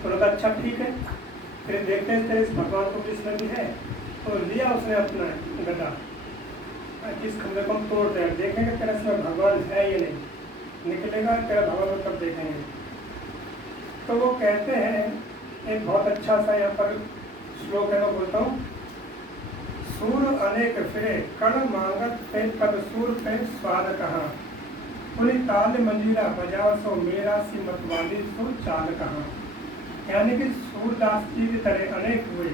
उन्होंने कहा अच्छा ठीक है, फिर देखते हैं तेरे इस भगवान को इसमें भी है। तो लिया उसने अपना गदा, इस खंभे को हम तोड़ते हैं, देखेंगे तेरा इसमें भगवान है या नहीं, निकलेगा तेरा भगवान को तब देखेंगे। तो वो कहते हैं, एक बहुत अच्छा सा यहाँ पर श्लोक है, मैं बोलता हूँ, सूर अनेक फिरे कण मांगत पे पद सूर पे स्वाद कहाँ, पुनि ताल मंजीरा बजाओ सो मेरा सी मतवाली सो चाल कहाँ। यानी कि सूरदास जी की तरह अनेक हुए।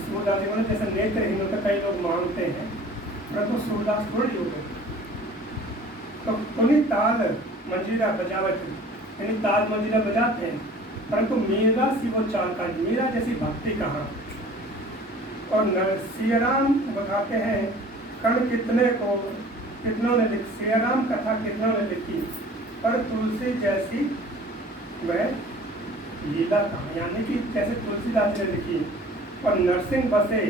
सूरदास जी ने जैसे नेत्रहीन होते कई लोग मांगते हैं, परंतु सूरदास थोड़ी हो गए। तो पुनि ताल मंजीरा बजावत, यानी ताल मंजीरा बजाते हैं, परंतु मेरा सी वो चाल का, मेरा जैसी भक्ति कहाँ। और सियाराम बताते हैं, कण कितने को कितनों ने लिखी, सियाराम कथा कितनों ने लिखी, पर तुलसी जैसी वह लीला कहाँ। यानी कि जैसे तुलसीदास ने लिखी, और नरसिंह बसे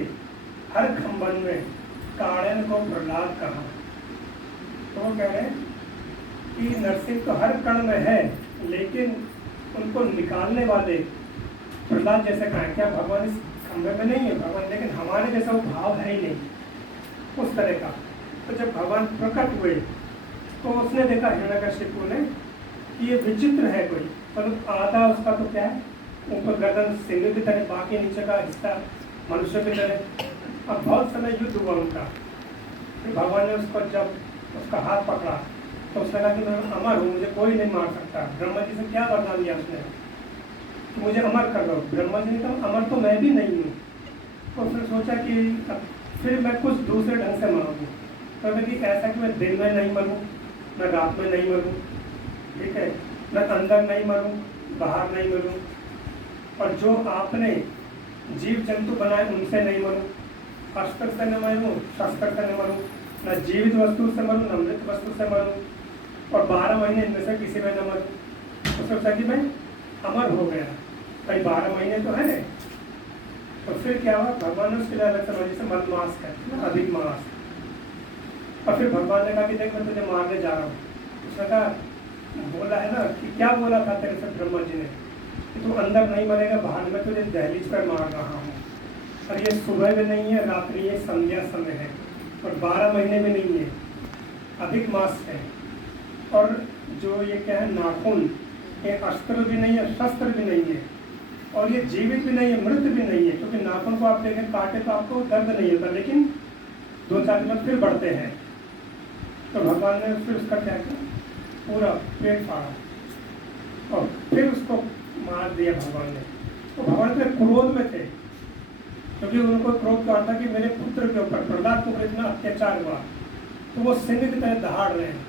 हर खंबन में, काड़न को प्रहलाद कहाँ। तो वो कह रहे हैं कि नरसिंह तो हर कण में है, लेकिन उनको निकालने वाले प्रहलाद जैसे कहा। क्या भगवान इस खंबे में नहीं है भगवान, लेकिन हमारे जैसा वो भाव है ही नहीं उस तरह का। तो जब भगवान प्रकट हुए तो उसने देखा हिरण्यकशिपु ने कि ये विचित्र है कोई, पर आधा उसका तो क्या है, ऊपर गर्दन सिंह की तरह, बाकी नीचे का हिस्सा मनुष्य की तरह। अब बहुत समय युद्ध हुआ उनका, फिर भगवान ने उसको जब उसका हाथ पकड़ा तो उसने कहा कि मैं अमर हूँ, मुझे कोई नहीं मार सकता। ब्रह्मा जी से क्या वरदान दिया उसने कि मुझे अमर कर दो। ब्रह्मा जी ने कहा अमर तो मैं भी नहीं हूँ। तो उसने सोचा कि फिर मैं कुछ दूसरे ढंग से मांगूँ, तो कि ऐसा कि मैं दिन में नहीं मरूँ, मैं रात में नहीं मरूँ, ठीक है, मैं अंदर नहीं मरूँ, बाहर नहीं मरूँ, और जो आपने जीव जंतु बनाए उनसे नहीं मरूँ, अस्त्र से न मरूँ, शस्त्र से न मरूँ, न जीवित वस्तु से मरूँ, न मृत वस्तु से मरूँ, और 12 महीने इनमें से किसी में न मरूँ। तो सोचा कि मैं अमर हो गया, भाई 12 महीने तो है। तो फिर क्या हुआ, भगवान ने उसके लिए अलग से जिसे मलमास कहते हैं, अधिक मास। और फिर भगवान ने कहा कि देख मैं तुझे मारने जा रहा हूँ। उसने कहा बोला है ना कि क्या बोला था तेरे से ब्रह्मा जी ने कि तू अंदर नहीं मरेगा, बाहर में तुझे दहलीज पर मार रहा हूँ। और ये सुबह में नहीं है, रात्रि ये संध्या समय है, और 12 महीने में नहीं है, अधिक मास है। और जो ये क्या है, नाखून, ये अस्त्र भी नहीं है, शस्त्र भी नहीं है, और ये जीवित भी नहीं है, मृत भी नहीं है। क्योंकि नाखून को आप देखें काटे तो आपको दर्द नहीं होता, लेकिन 2-4 दिन फिर बढ़ते हैं। तो भगवान ने फिर उसका क्या किया, पूरा पेट फाड़ा और फिर उसको मार दिया भगवान ने। तो भगवान के क्रोध में थे, क्योंकि उनको क्रोध का था कि मेरे पुत्र के ऊपर, प्रहलाद के ऊपर इतना अत्याचार हुआ, तो वो सिंह की तरह दहाड़ रहे हैं।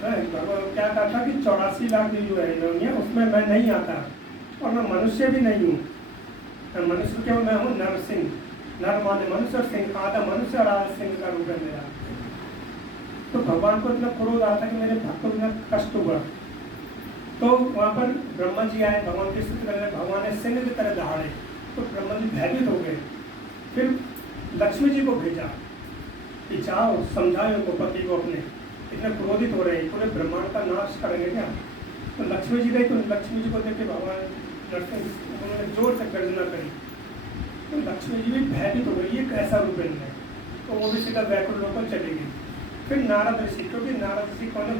भगवान क्या कहा था कि 84 लाख जो है उसमें मैं नहीं आता, और मैं मनुष्य भी नहीं हूँ। मैं मनुष्य क्यों, मैं हूँ नरसिंह, नर माने मनुष्य और सिंह, आधा मनुष्य और आधा सिंह का रूप है मेरा। तो भगवान को इतना क्रोध आता कि मेरे भक्त को इतना कष्ट हुआ। तो वहाँ पर ब्रह्मा जी आए, भगवान की स्तुति करने, भगवान ने सिंह की तरह दहाड़े। तो ब्रह्मा जी भयभीत हो गए। फिर लक्ष्मी जी को भेजा कि जाओ समझाओ उनको, पति को अपने, इतने क्रोधित हो रहे हैं, पूरे ब्रह्मांड का नाश करेंगे क्या। तो लक्ष्मी जी गई, तो लक्ष्मी जी को देख के भगवान नरसिंह उन्होंने जोर से गर्जना करी। तो लक्ष्मी जी भी भयभीत हो गई, ये कैसा रूप है। तो वो भी सीधा वैकुंठ लोक को चली गई। फिर नारद ऋषि, क्योंकि नारद ऋषि कौन है,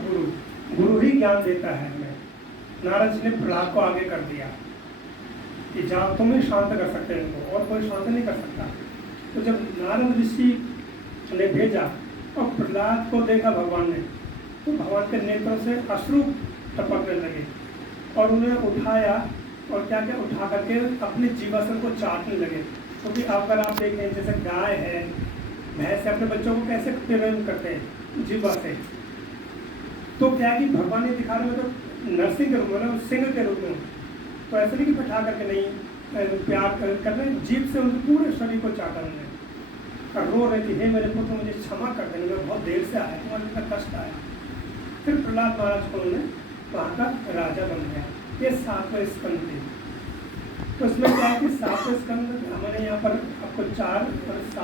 गुरु ही ज्ञान देता है हमें। नारद जी ने प्रहलाद को आगे कर दिया कि जाओ तुम ही शांत कर सकते हैं इनको, और कोई शांत नहीं कर सकता। तो जब नारद ऋषि ने भेजा और प्रहलाद को देखा भगवान ने, तो भगवान के नेत्रों से अश्रु टपकने लगे, और उन्हें उठाया और क्या क्या उठा करके अपने जीवासन को चाटने लगे। क्योंकि अगर आप देखें जैसे गाय है, भैंस है, अपने बच्चों को कैसे प्रेम करते हैं, जीवा से। तो क्या है कि भगवान ने दिखा रहे तो नरसिंह के रूप में, सिंह के रूप में, तो ऐसे नहीं कि बैठा करके नहीं प्यार कर रहे, जीव से उनके पूरे शरीर को चाटा उन्होंने, और रो रहे थे हे मेरे पुत्र मुझे क्षमा कर देने, मैं बहुत देर से आया, तुम्हारे इतना कष्ट आया। फिर प्रहलाद महाराज को उन्होंने वहाँ का राजा बन गया। ये 7वें स्कंद थे। तो इसमें क्या है कि 7वें स्कंद हमारे यहाँ पर आपको 4 और 7